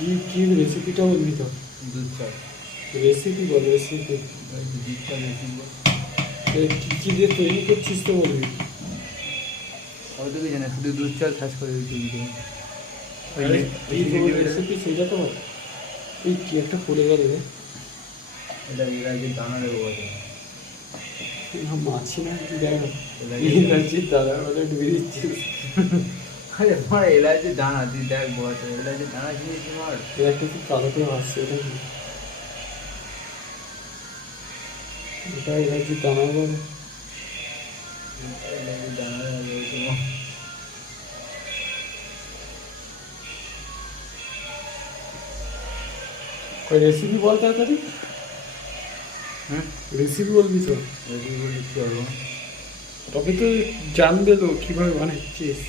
কি কি রেসিপিটা বলবি তো? দুধ চা। রেসিপি বল, রেসিপি। দুধ চা রেসিপি কি কি দিয়ে তৈরি করছিস তো বলবি। সবাই তো জানে, শুধু দুধ চা সার্চ করে তুলতে। রেসিপি সেটা তো বল। এই কি একটা পড়ে গেল রে। এটা এলাচি দানা দেবো বলে। মাছি না দেখ, এলাচি দাদা বলে ঢুকে দিচ্ছিস। আরে আমার এলাচি দানা, তুই দেখ বলতে এলাচি দানা চিনিস আমার। একটা কি কালোতে আসছে, এটা কি? এটা এলাচি দানা বল। এলাচি দানা রয়েছে। রেসিপি বল তাড়াতাড়ি। রেসিপি বলবি তো? রেসিপি বলে কি করবো? তবে তো জানবে তো কিভাবে বানাচ্ছিস।